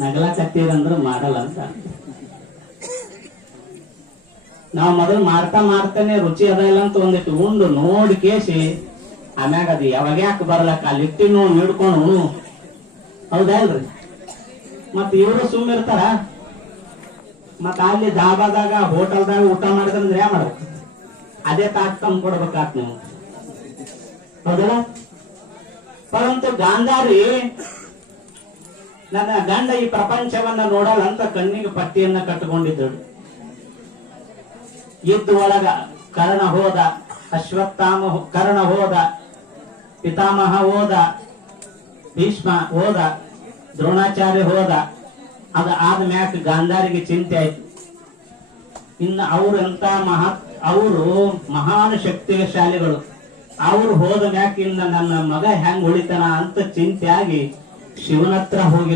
ನಗಲಾಕತ್ತೀರಂದ್ರ ಮಾಡಲ್ಲ ಅಂತ. ನಾವ್ ಮೊದಲು ಮಾಡ್ತಾ ಮಾಡ್ತಾನೆ ರುಚಿ ಅದ ಇಲ್ಲ ಅಂತ ಒಂದಿಟ್ಟು ಉಂಡು ನೋಡಿ ಕೇಸಿ ಆಮ್ಯಾಗ ಅದು ಯಾವಾಗ ಯಾಕೆ ಬರಲಕ್ಕ ಅಲ್ಲಿ ಇಟ್ಟಿನ ಹಿಡ್ಕೊಂಡು ಉಣ್ಣು. ಹೌದಾ ಇಲ್ರಿ? ಮತ್ ಇವರು ಸುಮ್ಮ ಇರ್ತಾರ? ಮತ್ತ ಅಲ್ಲಿ ಧಾಬಾದಾಗ ಹೋಟೆಲ್ದಾಗ ಊಟ ಮಾಡಿದ್ರೆ ಯಾ ಮಾಡ್ಬೇಕು? ಅದೇ ತಾಟ್ ತಂದು ಕೊಡ್ಬೇಕಾತ್ ನೀವು. ಹೌದಲ್ಲ? ಪರಂತು ಗಾಂಧಾರಿ ನನ್ನ ಗಂಡ ಈ ಪ್ರಪಂಚವನ್ನ ನೋಡಲ್ಲ ಅಂತ ಕಣ್ಣಿಗೆ ಪಟ್ಟಿಯನ್ನ ಕಟ್ಟಿಕೊಂಡಿದ್ದಳು. ಯುದ್ಧ ಒಳಗ ಕರ್ಣ ಹೋದ, ಅಶ್ವತ್ಥಾಮ ಕರ್ಣ ಹೋದ, ಪಿತಾಮಹ ಹೋದ, ಭೀಷ್ಮ ಹೋದ, ದ್ರೋಣಾಚಾರ್ಯ ಹೋದ. ಅದ ಆದ ಮ್ಯಾಕ್ ಗಾಂಧಾರಿಗೆ ಚಿಂತೆ ಆಯ್ತು. ಇನ್ನು ಅವ್ರಂತ ಅವರು ಮಹಾನ್ ಶಕ್ತಿಶಾಲಿಗಳು. ಅವ್ರು ಹೋದ ಮ್ಯಾಕ್ ಇನ್ನ ನನ್ನ ಮಗ ಹೆಂಗ್ ಉಳಿತಾನ ಅಂತ ಚಿಂತೆ ಆಗಿ ಶಿವನ ಹತ್ರ ಹೋಗಿ